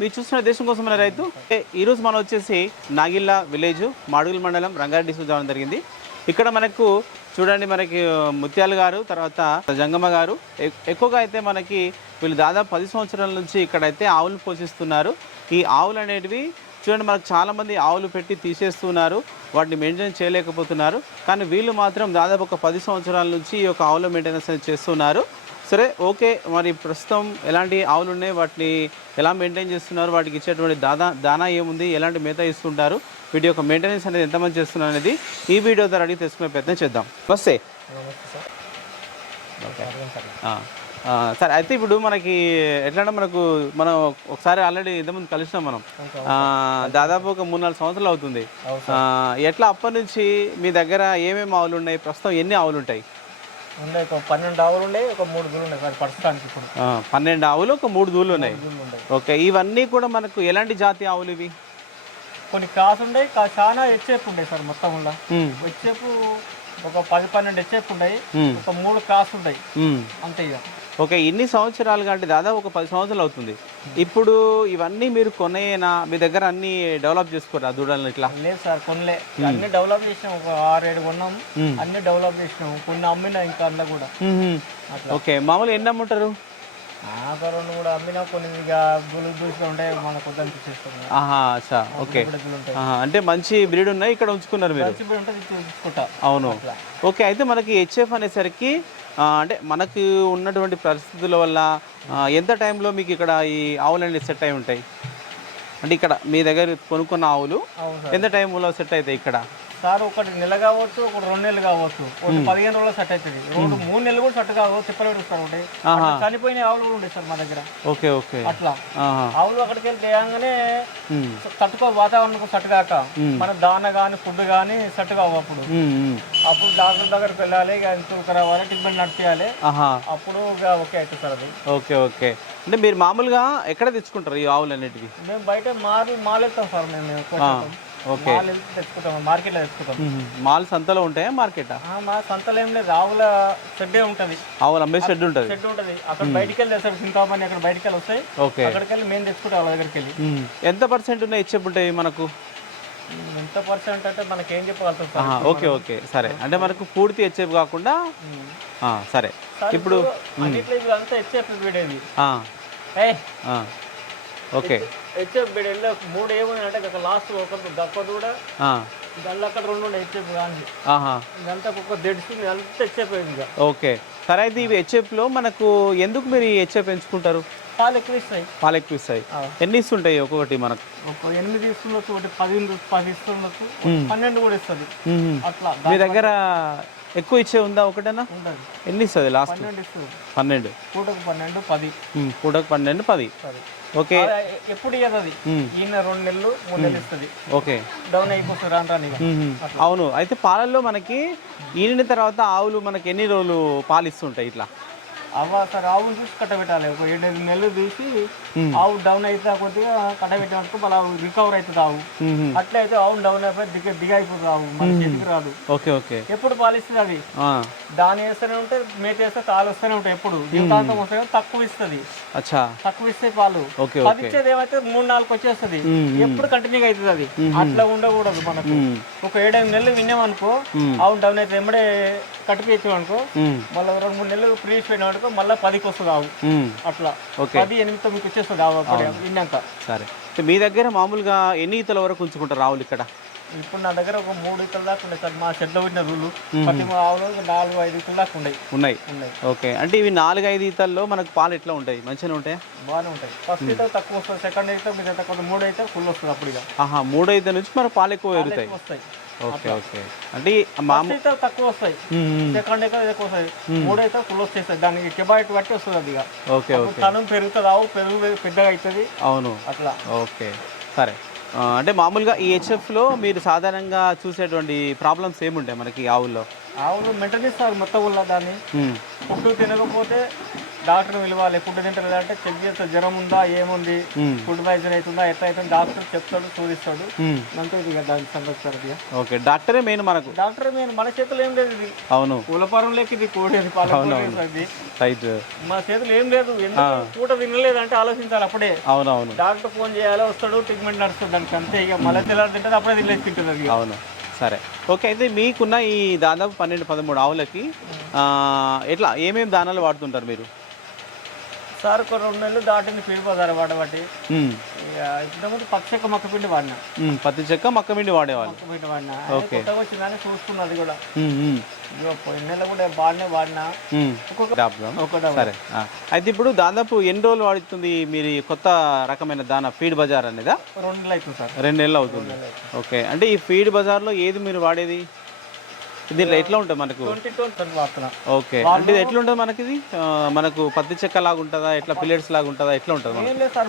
మీరు చూస్తున్న దేశం కోసమైన రైతు. ఈరోజు మనం వచ్చేసి నాగిళ్ళ విలేజ్ మాడుగుల మండలం రంగారెడ్డి డిస్ట్రిక్ట్ రావడం జరిగింది. ఇక్కడ మనకు చూడండి, మనకి ముత్యాలు గారు, తర్వాత జంగమ్మ గారు ఎక్కువగా అయితే మనకి వీళ్ళు దాదాపు 10 సంవత్సరాల నుంచి ఇక్కడైతే ఆవులను పోషిస్తున్నారు. ఈ ఆవులు అనేటివి చూడండి, మనకు చాలామంది ఆవులు పెట్టి తీసేస్తున్నారు, వాటిని మెయింటైన్ చేయలేకపోతున్నారు. కానీ వీళ్ళు మాత్రం దాదాపు ఒక 10 సంవత్సరాల నుంచి ఈ యొక్క ఆవుల మెయింటెనెన్స్ అనేది చేస్తున్నారు. సరే, ఓకే. మరి ప్రస్తుతం ఎలాంటి ఆవులు ఉన్నాయి, వాటిని ఎలా మెయింటైన్ చేస్తున్నారు, వాటికి ఇచ్చేటువంటి దానా ఏముంది, ఎలాంటి మేత ఇస్తుంటారు, వీటి యొక్క మెయింటెనెన్స్ అనేది ఎంతమంది చేస్తున్నారు అనేది ఈ వీడియో ద్వారా అడిగి తెలుసుకునే ప్రయత్నం చేద్దాం. వస్తే సరే, అయితే ఇప్పుడు మనకి ఎట్లా మనకు మనం ఒకసారి ఆల్రెడీ ఇంతకుముందు కలిసినాం మనం, దాదాపు ఒక 3-4 సంవత్సరాలు అవుతుంది. ఎట్లా అప్పటి నుంచి మీ దగ్గర ఏమేమి ఆవులు ఉన్నాయి, ప్రస్తుతం ఎన్ని ఆవులు ఉంటాయి? 12 ఆవులు ఉన్నాయి, ఒక 3 దూలు ఉన్నాయి ప్రస్తుతానికి. ఇప్పుడు 12 ఆవులు, ఒక 3 దూలు ఉన్నాయి. ఓకే, ఇవన్నీ కూడా మనకు ఎలాంటి జాతి ఆవులు ఇవి? కొన్ని కాసు ఉన్నాయి, చాలా హెచ్ఎఫ్ ఉన్నాయి సార్. మొత్తం హెచ్ఎఫ్ ఒక 10-12 హెచ్ఎఫ్ ఉన్నాయి, ఒక 3 కాసు ఉన్నాయి అంతే. ఇక ఓకే, ఇన్ని సంవత్సరాలుగా అంటే దాదాపు ఒక 10 సంవత్సరాలు అవుతుంది. ఇప్పుడు ఇవన్నీ మీరు కొనేనా, మీ దగ్గర అన్ని డెవలప్ చేసుకోరా దూడలను? ఇట్లా లేదు సార్, కొనలే. అన్ని డెవలప్ చేసినాం, ఒక 6-7 కొన్నాం, అన్ని డెవలప్ చేసినాం. కొన్ని అమ్మినా ఇంకా అందులో కూడా. ఓకే, మామూలు ఎన్ని అమ్ముంటారు? 2-3 అమ్మినా. కొన్ని ఇక దూసుగా ఉంటాయి, మనకు వద్దని తీసేస్తాం. ఓకే, అంటే మంచి బ్రీడ్ ఉన్నాయి, ఇక్కడ ఉంచుకున్నారు మీరు? మంచి బ్రీడ్ ఉంటుంది, చూసుకుంటా. అవును. ఓకే, అయితే మనకి హెచ్ఎఫ్ అనేసరికి అంటే మనకు ఉన్నటువంటి పరిస్థితుల వల్ల ఎంత టైంలో మీకు ఇక్కడ ఈ ఆవులు అనేది సెట్ అయి ఉంటాయి? అంటే ఇక్కడ మీ దగ్గర కొనుక్కున్న ఆవులు ఎంత టైంలో సెట్ అవుతాయి ఇక్కడ? సార్, ఒకటి నెల కావచ్చు, ఒక 2 నెలలు కావచ్చు, ఒక 15 రోజులు సెట్ అవుతుంది. 2-3 నెలలు కూడా సెట్ కావచ్చు, తిప్పలు సార్ ఉంటాయి. చనిపోయిన ఆవులు కూడా ఉంటాయి సార్ మా దగ్గర. ఓకే ఓకే, అట్లా ఆవులు అక్కడికి వెళ్ళి తేయంగానే తట్టుకో, వాతావరణం సెట్ కాక మన దాన కానీ ఫుడ్ కానీ సెట్ కావు. అప్పుడు డాక్టర్ దగ్గరికి వెళ్ళాలి, తూక రావాలి, ట్రీట్మెంట్ నడిపించాలి, అప్పుడు ఓకే అవుతుంది సార్ అది. ఓకే ఓకే, అంటే మీరు మామూలుగా ఎక్కడ తెచ్చుకుంటారు ఈ ఆవులు అనేటివి? మేము బయట మాల్ వెళ్తాం సార్. మేము ఓకే, మార్కెట్ లో తెచ్చుకుంటాం. మాల్ సంతలో ఉంటాయా, మార్కెట్? మా సంతలో ఏం లేదు, ఆవుల షెడ్డే ఉంటుంది. ఆవులు అమ్మే షెడ్ ఉంటుంది. షెడ్ ఉంటుంది, అక్కడ బయటికి వెళ్ళి సార్ సింతామని అక్కడ బయటికి వెళ్ళి వస్తాయి. ఓకే, అక్కడికి వెళ్ళి మేము తెచ్చుకుంటాం వాళ్ళ దగ్గరికి వెళ్ళి. ఎంత పర్సెంట్ ఉన్నాయి హెచ్ఎఫ్ ఉంటాయి మనకు? ఎంత పర్సెంట్ అంటే మనకి ఏం చెప్పగలుగుతాం. ఓకే ఓకే, సరే. అంటే మనకు పూర్తి హెచ్ఎఫ్ కాకుండా సరే. ఇప్పుడు అంతా హెచ్ఎఫ్ వీడేది. ఓకే, హెచ్ఎఫ్ బెడ్ 3 ఏముందంటే లాస్ట్ ఒకటి దప్ప కూడా గల్ల అక్కడ 2 ఉండే హెచ్ఎఫ్ కానీ ఇదంతా ఒక దెడ్స్ అంతా హెచ్ఎఫ్ అయింది. ఓకే, సరే. అయితే ఇవి హెచ్ఎఫ్లో మనకు ఎందుకు మీరు ఈ హెచ్ఎఫ్ ఎంచుకుంటారు? పాలు ఎక్కువ ఇస్తాయి. పాలు ఎక్కువ ఇస్తాయి. ఎన్ని ఇస్తుంటాయి ఒక్కొక్కటి? మనకు ఒక 8 ఇస్తుండొచ్చు, ఒకటి 10 ఇస్తుండొచ్చు, 12 కూడా ఇస్తుంది. అట్లా మీ దగ్గర ఎక్కువ ఇచ్చే ఉందా? ఒకటేనా? ఎన్ని ఇస్తుంది లాస్ట్? 12 ఇస్తుంది. 12 పూటకు 12, 10 పూటకు 12, 10. ఓకే, ఎప్పుడు ఇవ్వదు. ఈయన 2 నెలలు 3 నెలలు ఇస్తుంది. ఓకే, డౌన్ అయిపోతుంది రాని. అవును. అయితే పాలల్లో మనకి ఈనిన తర్వాత ఆవులు మనకి ఎన్ని రోజులు పాలు ఇస్తుంటాయి ఇట్లా? సార్, ఆవును చూసి కట్టబెట్టాలి. ఒక 7-8 నెలలు చూసి ఆవు డౌన్ అయితే కొద్దిగా కట్టబెట్టినట్టు మళ్ళీ రికవర్ అవుతుంది ఆవు. అట్లయితే ఆవు డౌన్ అయిపోయి దిగైపోతుంది ఆవు, మనకి ఎందుకు రాదు. ఓకే ఓకే, ఎప్పుడు పాలిస్తుంది అది. దాని వేస్తూనే ఉంటే మేత వేస్తే పాలు వస్తూనే ఉంటాయి. ఎప్పుడు జీవితాంతం వస్తే తక్కువ ఇస్తుంది. తక్కువ ఇస్తే పాలు 10 ఇచ్చేది ఏమైతే 3-4 వచ్చేస్తుంది. ఎప్పుడు కంటిన్యూగా అవుతుంది అది. అట్లా ఉండకూడదు. మనకు ఒక 7-8 నెలలు విన్నామనుకో, ఆవు డౌన్ అయితే వెంబడే కట్టిపించాం అనుకో, మళ్ళీ 2-3 నెలలు ఫ్రీజ్ పోయినా మళ్ళీ 10కి వస్తుంది ఆవు. అట్లా 10-8-9 వచ్చేస్తుంది ఆవు విన్నాక. సరే, మీ దగ్గర మామూలుగా ఎన్ని ఈతల వరకు ఉంచుకుంటారు ఆవులు ఇక్కడ? ఇప్పుడు నా దగ్గర ఒక 3 ఈతల దాకా ఉన్నాయి సార్. మా షెడ్లో ఉన్న రూలు ప్రతి ఆవులు 4-5 ఈతల దాకా ఉన్నాయి. ఓకే, అంటే ఇవి 4-5 ఈతల్లో మనకు పాలు ఎట్లా ఉంటాయి? మంచిగా ఉంటాయి? బాగానే ఉంటాయి. ఫస్ట్ ఈత తక్కువ వస్తుంది, సెకండ్ ఈత మీద తక్కువ, 3 అయితే ఫుల్ వస్తుంది. అప్పుడు ఇక 3 ఈత నుంచి మనకు పాలు ఎక్కువ పెరుగుతాయి. ఓకే ఓకే, అంటే తక్కువ వస్తాయి, సెకండ్ అయితే ఎక్కువ వస్తాయి, 3 అయితే ఫుల్ వచ్చేస్తాయి. దానికి కెపాసిటీ బట్టి వస్తుంది అది. ఓకే ఓకే, తనం పెరుగుతుంది, ఆవు పెద్దగా అవుతుంది. అవును, అట్లా. ఓకే, సరే. అంటే మామూలుగా ఈ హెచ్ఎఫ్లో మీరు సాధారణంగా చూసేటువంటి ప్రాబ్లమ్స్ ఏముంటాయి మనకి ఆవుల్లో? ఆవులు మెయింటెనెన్స్ మొత్తం వల్ల దాన్ని ఫుడ్ తినకపోతే డాక్టర్ పిలవాలి. ఫుడ్ తింటారు అంటే చెక్ చేస్తే జ్వరం ఉందా, ఏముంది, ఫుడ్ పాయిజన్ అవుతుందా, ఎట్లా అవుతుంది డాక్టర్ చెప్తాడు, చూపిస్తాడు. అంతే ఇక దాని సంగతి. ఓకే, డాక్టరే మెయిన్ మనకు. డాక్టరే మెయిన్, మన చేతులు ఏం లేదు. ఇది అవును, పూలపారం లేక ఇది కోడేది పాలది. రైట్, మన చేతులు ఏం లేదు. ఎందుకు పూట తినలేదు అంటే ఆలోచించాలి అప్పుడే. అవునవును, డాక్టర్ ఫోన్ చేయాలి, వస్తాడు, ట్రీట్మెంట్ నడుస్తుంది దానికి. అంతే ఇక మళ్ళీ తెల్లారి తింటుంది, అప్పుడే తినలేదు తింటుంది. అవును, సరే. ఓకే, అయితే మీకున్న ఈ దాదాపు 12-13 ఆవులకి ఎట్లా ఏమేమి దానాలు వాడుతుంటారు మీరు? సార్ ఒక 2 నెలలు దాటింది ఫీడ్ బజార్ వాడబట్టి. ఇంతకుముందు పచ్చక్క మక్కపిండి వాడినా. పత్తి చెక్క మక్కపిండి వాడేవాళ్ళు. మక్కపిండి వాడినా. కొత్తగా వచ్చిందని చూసుకున్నది కూడా. పోయిన నెల కూడా వాడినా. సరే, అయితే ఇప్పుడు దాదాపు ఎన్ని రోజులు వాడుతుంది మీరు కొత్త రకమైన దానా ఫీడ్ బజార్ అనేది? 2 నెలలు అవుతుంది సార్. 2 నెలలు అవుతుంది. ఓకే, అంటే ఈ ఫీడ్ బజార్లో ఏది మీరు వాడేది? దీంట్లో ఎట్లా ఉంటుంది మనకు? ఓకే, అంటే ఇది ఎట్లా ఉంటుంది మనకి? ఇది మనకు పత్తి చెక్క లాగా ఉంటుందా, ఎట్లా పిల్లెట్స్ లాగా ఉంటుందా, ఎట్లా ఉంటుంది?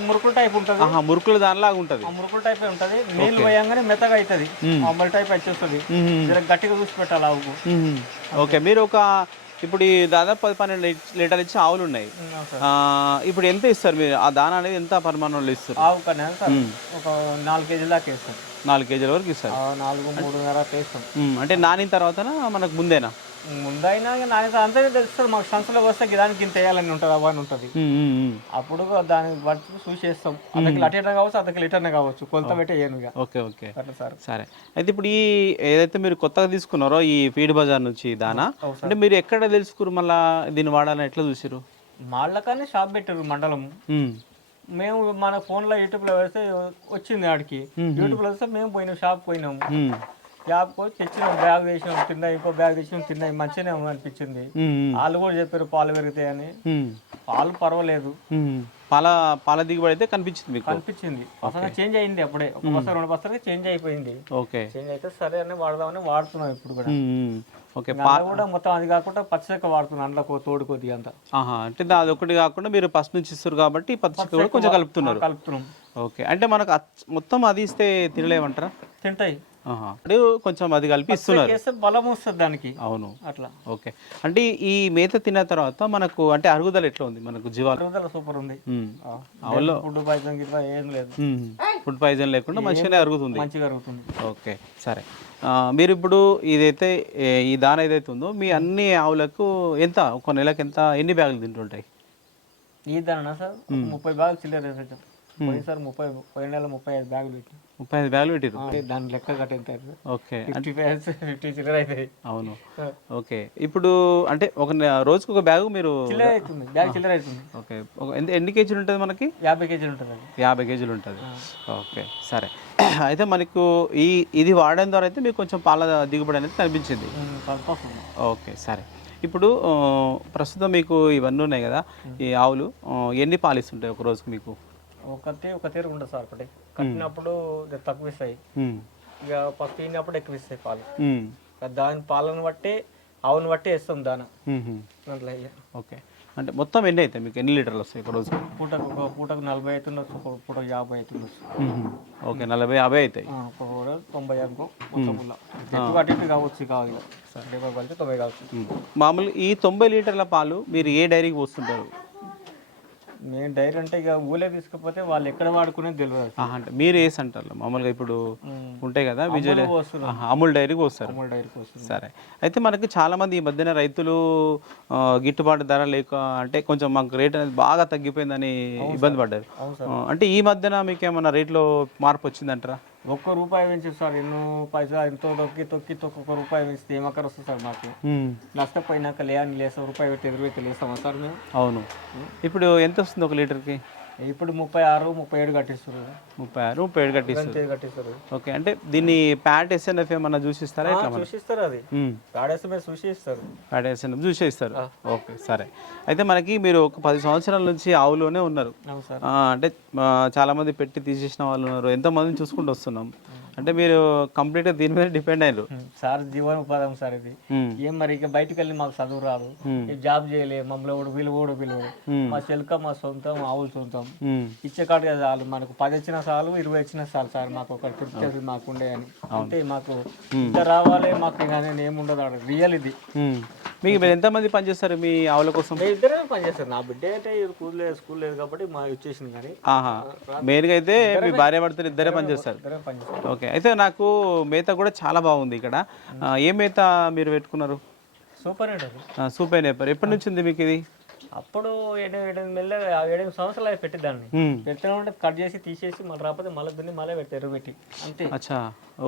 మురుకులు టైప్ ఉంటుంది. మురుకులు దానిలాగా ఉంటుంది. మురుకులు టైప్ ఉంటుంది. నీళ్ళు పోయంగానే మెత్తగా అవుతుంది, అమ్మల్ టైప్ వచ్చేస్తుంది. గట్టిగా చూసి పెట్టాలి ఆవుకు. ఓకే, మీరు ఇప్పుడు ఈ దాదాపు 10-12 లీటర్లు ఇచ్చి ఆవులు ఉన్నాయి. ఇప్పుడు ఎంత ఇస్తారు మీరు? ఆ దానా అనేది ఎంత పరిమాణంలో ఇస్తారు? ఆవు కన్నా ఒక 4 కేజీల దాకా వేస్తాం. 4 కేజీల వరకు ఇస్తారు. 4-3.5 వేస్తాం. అంటే నానిన తర్వాత మనకు ముందేనా? ముందైనా నాని అంతే తెలుస్తుంది మాకు. సంస్థలో వస్తే దానికి ఇంత వేయాలని ఉంటుంది, అవన్నీ ఉంటుంది. అప్పుడు దాన్ని బట్టి చూసి చేస్తాం. అర్ధ లీటర్ కావచ్చు, అర్ధ లీటర్ కావచ్చు, కొలత పెట్టి వేయను. ఓకే, ఓకే, సరే. అయితే ఇప్పుడు ఈ ఏదైతే మీరు కొత్తగా తీసుకున్నారో ఈ ఫీడ్ బజార్ నుంచి దానా, అంటే మీరు ఎక్కడ తెలుసుకున్నారు మళ్ళీ దీన్ని వాడాలని ఎట్లా చూసారు? మాళ్ళకనే షాప్ పెట్టారు మండలం. మేము మన ఫోన్లో యూట్యూబ్లో వేస్తే వచ్చింది ఆడికి. యూట్యూబ్లో వస్తే మేము షాప్ పోయినాము. క్యాబ్ పోయి తెచ్చినాం, బ్యాగ్ వేసినాం, తిన్నా, ఇంకో బ్యాగ్ తెచ్చినాం, తిన్నా, మంచిగానే అనిపించింది. వాళ్ళు కూడా చెప్పారు పాలు పెరుగుతాయని. పాలు పర్వాలేదు. పాల దిగుబడి అయితే కనిపించింది మీకు? కనిపించింది. అసలు చేంజ్ అయింది అప్పుడే. 1 బస్తా 2 బస్తాలకి చేంజ్ అయిపోయింది. ఓకే, చేంజ్ అయితే సరే అని వాడదామని వాడుతున్నాం ఇప్పుడు కూడా. ఓకే, పాలు కూడా మొత్తం అది కాకుండా పచ్చిక వాడుతున్నాం, అందులో తోడు కొద్దిగా అంతా. అంటే అది ఒకటి కాకుండా మీరు ఫస్ట్ నుంచి ఇస్తారు కాబట్టి పచ్చిక కూడా కొంచెం కలుపుతున్నాం. ఓకే, అంటే మనకు మొత్తం అది ఇస్తే తినలేమంటారా? తింటాయి. కొంచెం అది కలిపి ఇస్తున్నారు, బలం వస్తుంది దానికి. అవును, అట్లా. ఓకే, అంటే ఈ మేత తిన్న తర్వాత మనకు అంటే అరుగుదల ఎట్లా ఉంది మనకు? అరుగుదల సూపర్ ఉంది. ఫుడ్ పాయిజన్ గిట్లా ఏం లేదు. ఫుడ్ పాయిజన్ లేకుండా మంచిగానే అరుగుతుంది. మంచిగా అరుగుతుంది. ఓకే, సరే. మీరు ఇప్పుడు ఇదైతే ఈ దాన ఏదైతే ఉందో మీ అన్ని ఆవులకు ఎంత ఒక నెలకు ఎన్ని బ్యాగులు తింటుంటాయి? ఈ దానా సార్ 30 బ్యాగులు చిల్లర వేసాం. పోయినసారి 30 నెల 35 బ్యాగులు పెట్టి 35 బ్యాగులు పెట్టారు. దాని లెక్క కట్టేంటారు. ఓకే, 50 చిల్లర అవుతాయి. అవును, ఓకే. ఇప్పుడు అంటే రోజుకు ఒక బ్యాగు మీరు చిల్లర అవుతుంది, బ్యాగ్ చిల్లర అవుతుంది. ఓకే, ఎన్ని కేజీలు ఉంటుంది మనకి? 50 కేజీలు ఉంటుంది. 50 కేజీలు ఉంటుంది. ఓకే, సరే. అయితే మనకు ఇది వాడడం ద్వారా అయితే మీకు కొంచెం పాల దిగుబడి అనేది కనిపించింది. ఓకే, సరే. ఇప్పుడు ప్రస్తుతం మీకు ఇవన్నీ ఉన్నాయి కదా, ఈ ఆవులు ఎన్ని పాలు ఇస్తుంటాయి ఒక రోజుకు మీకు? ఒక తీరు ఉంటుంది సార్. ఒకటి కట్టినప్పుడు తక్కువ ఇస్తాయి, ఇక ఫస్ట్ తిన్నప్పుడు ఎక్కువ ఇస్తాయి పాలు. దాని పాలను బట్టి ఆవును బట్టి వేస్తాం దాన. ఓకే, అంటే మొత్తం ఎన్ని అవుతాయి మీకు? ఎన్ని లీటర్లు వస్తాయి ఒక రోజు? పూటకు 40 అవుతుండొచ్చు, ఒక పూటకు 50 అవుతుండొచ్చు. ఓకే, 40-50 అవుతాయి. ఒక పూట 90 అనుకో. అటు కావచ్చు, కావాలి 90 కావచ్చు. మామూలు ఈ 90 లీటర్ల పాలు మీరు ఏ డైరీకి పోస్తుంటారు? మేము డైరీ అంటే ఇక ఊళ్ళో తీసుకపోతే వాళ్ళు ఎక్కడ వాడుకునేది తెలియదు. అంటే మీరు ఏ సెంటర్లో మామూలుగా ఇప్పుడు ఉంటాయి కదా విజువల్ అమూల్ డైరీకి వస్తారు? అమూల్ డైరీకి వస్తారు. సరే, అయితే మనకి చాలామంది ఈ మధ్యన రైతులు గిట్టుబాటు ధర లేక అంటే కొంచెం మాకు రేట్ అనేది బాగా తగ్గిపోయిందని ఇబ్బంది పడ్డారు. అంటే ఈ మధ్యన మీకు ఏమన్నా రేట్లో మార్పు వచ్చిందంటారా? ₹1 పెంచారు సార్. ఎన్నో పైసా ఎంతో తొక్కి ₹1 పెంచితే ఏమక్కర వస్తుంది సార్ మాకు? నష్టపోయినాక లేసా రూపాయి పెట్టి ఎదురు లేస్తామా సార్ మేము? అవును. ఇప్పుడు ఎంత వస్తుంది ఒక లీటర్కి? ఇప్పుడు 36-37 కట్టిస్తారు. 36-37 కట్టిస్తారు. ఓకే, అంటే దీన్ని ప్యాట్ ఎస్ఎన్ఎఫ్ ఏమన్నా చూసిస్తారా? చూసిస్తారు, అది ప్యాట్ ఎస్ఎన్ఎఫ్ చూసిస్తారు. ప్యాట్ ఎస్ఎన్ఎఫ్ చూసిస్తారు. ఓకే, సరే. అయితే మనకి మీరు ఒక 10 సంవత్సరాల నుంచి ఆవులోనే ఉన్నారు. అంటే చాలామంది పెట్టి తీసేసిన వాళ్ళు ఉన్నారు, ఎంతోమందిని చూసుకుంటూ వస్తున్నాం. అంటే మీరు కంప్లీట్గా దీని మీద డిపెండ్ అయ్యారు సార్. జీవనోపాధం సార్ ఇది. ఏం మరి ఇక బయటకు వెళ్ళి మాకు చదువు రాదు, జాబ్ చేయలేదు, మమ్మల్ని పిలువడు. మా చెలక మా సొంతం, ఆవులు సొంతం. ఇచ్చే కాడు కదా చాలు మనకు. 10 వచ్చిన చాలు, 20 వచ్చిన చాలు సార్. మాకు ఒక తృప్తి మాకు ఉండే అని అంటే మాకు ఇంత రావాలి మాకు. ఏముండదు ఆడ రియల్ ఇది. మీకు మీరు ఎంతమంది పనిచేస్తారు మీ ఆవుల కోసం? మేము ఇద్దరే పనిచేస్తారు. నా బిడ్డ అయితే స్కూల్ లేదు కాబట్టి మా వచ్చేసింది కానీ ఆహా, మెయిన్గా అయితే మీ భార్య భర్తలు ఇద్దరే పనిచేస్తారు. ఇద్దరే పనిచేస్తారు. ఓకే, అయితే నాకు మేత కూడా చాలా బాగుంది ఇక్కడ. ఏ మేత మీరు పెట్టుకున్నారు? సూపర్ అండి అది. Super Napier. ఎప్పటి నుంచి ఉంది మీకు ఇది? అప్పుడు 7 సంవత్సరాలు అవి పెట్టిద్దాన్ని పెట్టిన కట్ చేసి తీసేసి మళ్ళీ రాకపోతే మళ్ళీ దున్ని మళ్ళీ పెట్టి ఎరువు పెట్టి అంతే. అచ్చా,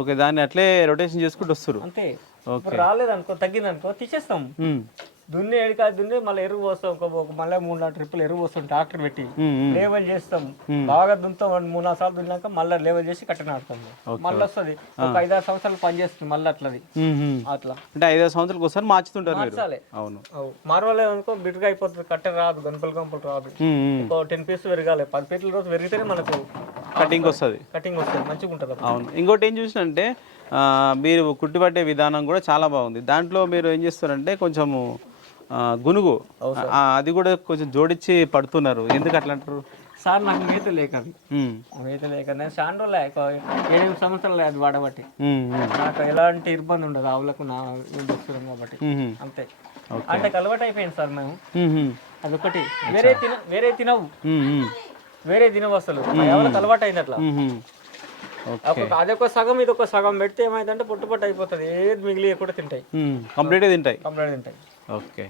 ఓకే, దాన్ని అట్లే రొటేషన్ చేసుకుంటూ వస్తారు అంతే. ఇప్పుడు రాలేదనుకో, తగ్గిందనుకో తీసేస్తాం. దున్ని ఏడికా దున్ని మళ్ళీ ఎరువు పోస్తాం. మళ్ళీ 3-4 ట్రిప్పులు ఎరువు పోస్తాం ట్రాక్టర్ పెట్టి లేవల్ చేస్తాం. బాగా దున్నుతాం. 3-4 సార్లు దున్నాక మళ్ళీ లేవల్ చేసి కట్టనాడుతాం. మళ్ళీ వస్తుంది ఒక 5-6 సంవత్సరాలు పనిచేస్తుంది మళ్ళీ అట్లది. అట్లా అంటే 5-6 సంవత్సరాలకు ఒకసారి మార్చుతుంటారు మీరు? మార్చాలి. అవును, మార్వలేదు అనుకో బిడ్డగా అయిపోతుంది. కట్ట రాదు, గంపలు రాదు. 10 పీసులు పెరగాలి. 10 పీసుల రోజు పెరిగితేనే మనకు కటింగ్ వస్తుంది. మంచిగా ఉంటుంది. అవును. ఇంకోటి ఏం చూసినంటే మీరు కుట్టిపట్టే విధానం కూడా చాలా బాగుంది. దాంట్లో మీరు ఏం చేస్తారంటే కొంచెము గునుగు అది కూడా కొంచెం జోడించి పడుతున్నారు. ఎందుకు అట్లా అంటారు సార్? నాకు మేత లేక అది మేత లేక నేను చాలా రోజులు 7 సంవత్సరాలు అది వాడబట్టి నాకు ఎలాంటి ఇబ్బంది ఉండదు. ఆవులకు నా వస్తున్నాం కాబట్టి అంతే. అంటే అలవాటు అయిపోయింది సార్. మేము అదొకటి వేరే తినవు వేరే తినవు అసలు. ఎవరికి అలవాటు అయింది అట్లా. అదొక సగం ఇదొక సగం పెడితే ఏమైందంటే పొట్టు అయిపోతుంది. ఏది మిగిలి కూడా తింటాయి. కంప్లీట్గా తింటాయి. కంప్లీట్ తింటాయి. ఓకే.